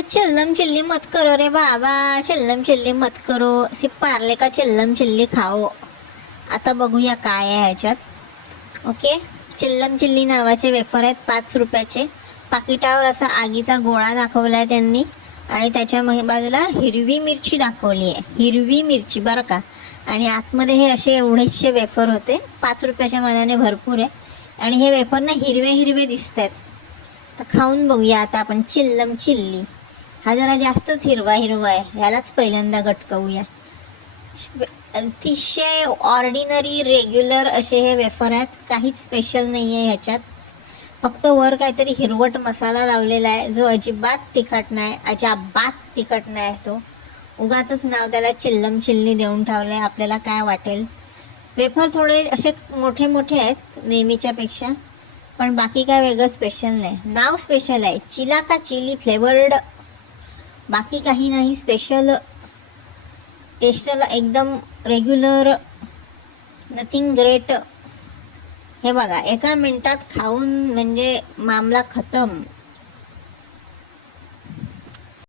चिल्लम chilli मत करो रे बाबा, चिल्लम चिल्ली मत करो, सिर्फ पार्ले का चिल्लम चिल्ली खाओ. आता बघूया काय आहे ह्याच्यात. ओके, चिल्लम चिल्ली नावाचे वेफर आहेत 5 रुपयाचे. पाकिटावर असा आगीचा गोळा दाखवला आहे त्यांनी आणि त्याच्या बाजूला हिरवी मिरची दाखवली आहे, हिरवी मिरची बरं का. आणि आतमध्ये हे असे एवढेचसे वेफर होते. 5 रुपयाच्या मानाने भरपूर आहे. आणि हे वेफर ना हिरवे हिरवे दिसत आहेत. तर खाऊन बघूया आता आपण चिल्लम चिल्ली. हा जरा जास्तच हिरवा हिरवा आहे, ह्यालाच पहिल्यांदा गटकवूया. अतिशय ऑर्डिनरी रेग्युलर असे हे वेफर आहेत, काहीच स्पेशल नाही आहे ह्याच्यात. फक्त वर काहीतरी हिरवट मसाला लावलेला आहे जो अजिबात तिखट नाही, अजिबात तिखट नाही. तो उगाचच नाव त्याला चिल्लम चिल्ली देऊन ठेवलं आहे. आपल्याला काय वाटेल. वेफर थोडे असे मोठे मोठे आहेत नेहमीच्या पेक्षा, पण बाकी काय वेगळं स्पेशल नाही. नाव स्पेशल आहे, चिला का चिली फ्लेवर्ड, बाकी काही नाही स्पेशल. टेस्टला एकदम रेग्युलर, नथिंग ग्रेट. हे बघा, एका मिनिटात खाऊन म्हणजे मामला खतम.